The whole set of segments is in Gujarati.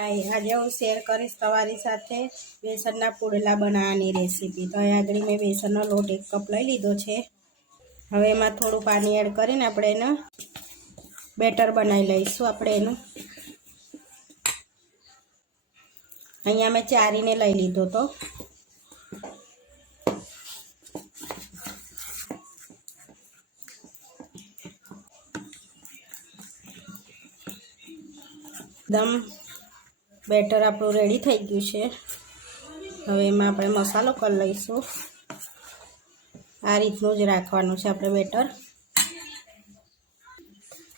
હાય, આજે હું શેર કરીશ તમારી સાથે બેસનના પુડલા બનાવવાની રેસીપી તો અહીં આગળ મેં બેસનનો લોટ એક કપ લઈ લીધો છે. હવે એમાં થોડું પાણી એડ કરીને આપણે એનું બેટર બનાવી લઈશું, આપણે એનું. અહીંયા મેં ચારીને લઈ લીધો તો. એકદમ બેટર આપણું રેડી થઈ ગયું છે. હવે એમાં આપણે મસાલો કરી લઈશું. આ રીતનું જ રાખવાનું છે આપણે બેટર.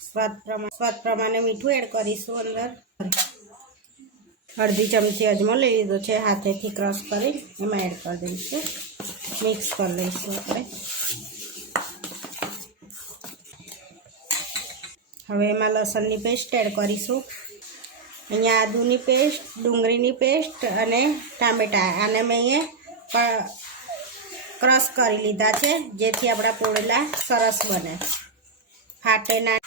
સ્વાદ પ્રમાણે સ્વાદ પ્રમાણે મીઠું એડ કરીશું અંદર. અડધી ચમચી અજમો લઈ લીધો છે, હાથેથી ક્રશ કરી એમાં એડ કરી દઈશું. મિક્સ કરી લઈશું આપણે. હવે એમાં લસણની પેસ્ટ એડ કરીશું. અહીંયા આદુની પેસ્ટ, ડુંગળીની પેસ્ટ અને ટામેટા. આને મેં અહીંયા ક્રશ કરી લીધા છે, જેથી આપણા પોળેલા સરસ બને. ફાટેના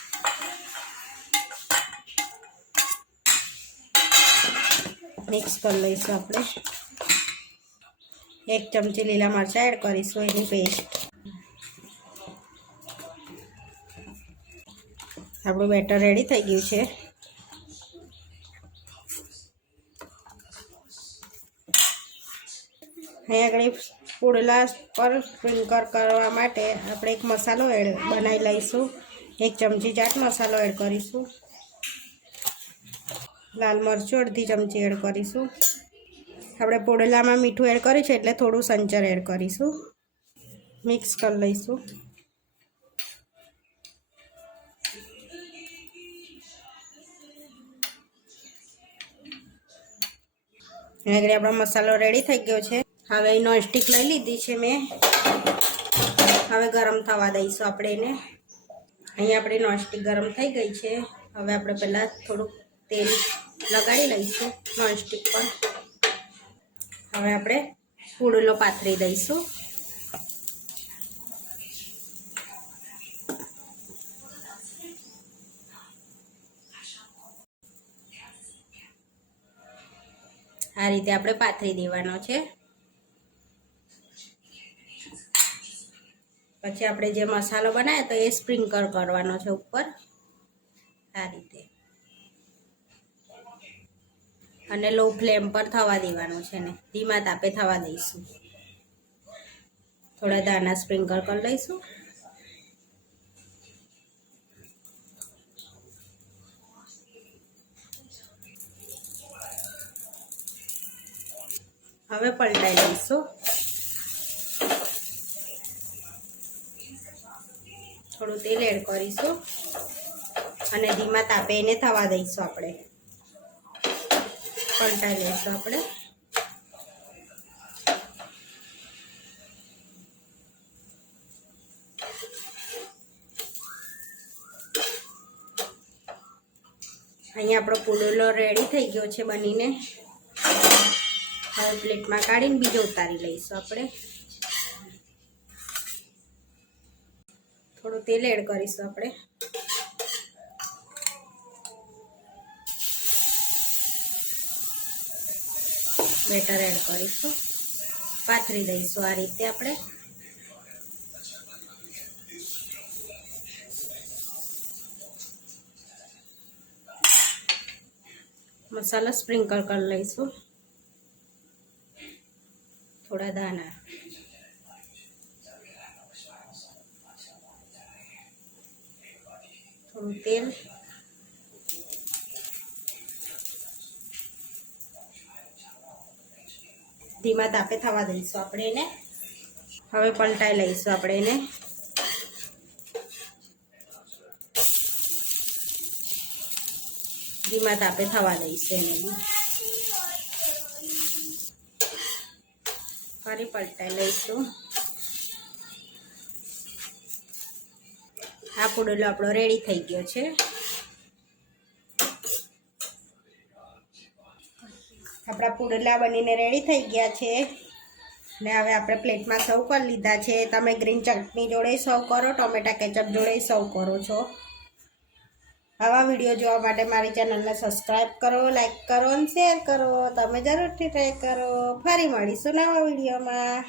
મિક્સ કરી લઈશું આપણે. એક ચમચી લીલા મરચાં એડ કરીશું એની પેસ્ટ. આપણું બેટર રેડી થઈ ગયું છે. આગળ પુડલા પર સ્પ્રિંકર કરવા માટે આપણે એક મસાલો એડ બનાવી લઈશું. એક ચમચી ચાટ મસાલો એડ કરીશું. લાલ મરચું અડધી ચમચી એડ કરીશું. આપણે પોડલામાં મીઠું એડ કર્યું છે એટલે થોડું સંચર એડ કરીશું. મિક્સ કરી લઈશું. આગળ આપણો મસાલો રેડી થઈ ગયો છે. હવે નોનસ્ટિક લઈ લીધી છે મેં. હવે ગરમ થવા દઈશું આપણે એને. અહીંયા આપણે નોનસ્ટિક ગરમ થઈ ગઈ છે. હવે આપણે પહેલાં થોડુંક તેલ લગાડી લઈશું નોનસ્ટિક પર. હવે આપણે ફૂડલો પાથરી દઈશું. આ રીતે આપણે પાથરી દેવાનો છે. પછી આપણે જે મસાલો બનાવ્યો તો એ સ્પ્રિંકલ કરવાનો છે ઉપર. આ રીતે. અને લો ફ્લેમ પર થવા દેવાનું છે ને ધીમા તાપે થવા દઈશું. થોડા દાણા સ્પ્રિંકલ કરી લઈશું. હવે પલટાઈ લઈશું. થોડું તેલ એડ કરીશું. અને ધીમા તાપે એને થવા દઈશું આપણે. પલટાઈ લઈશું આપણે. અહીંયા આપણો પુડલો રેડી થઈ ગયો છે બનીને. હવે પ્લેટમાં કાઢીને બીજો ઉતારી લઈશું આપણે. થોડું તેલ એડ કરીશું આપણે. બેટર એડ કરીશું. પાથરી દઈશું આ રીતે આપણે. મસાલો સ્પ્રિંકલ કરી લઈશું. થોડા દાણા. થોડું ધીમા તાપે થવા દઈશું આપણે એને. હવે પલટાઈ લઈશું આપણે એને. ધીમા તાપે થવા દઈશું એને. બી ફરી પલટાઈ લઈશું. આ પુડલો આપણો રેડી થઈ ગયો છે. આપણા પુડલા બનીને રેડી થઈ ગયા છે. ને હવે આપણે પ્લેટમાં સર્વ કરી લીધા છે. તમે ગ્રીન ચટણી જોડે સર્વ કરો, ટોમેટા કેચઅપ જોડે સર્વ કરો છો. આવા વીડિયો જોવા માટે મારી ચેનલને સબસ્ક્રાઈબ કરો લાઈક કરો અને શેર કરો. તમે જરૂરથી ટ્રાય કરો. ફરી મળીશું નવા વિડીયોમાં.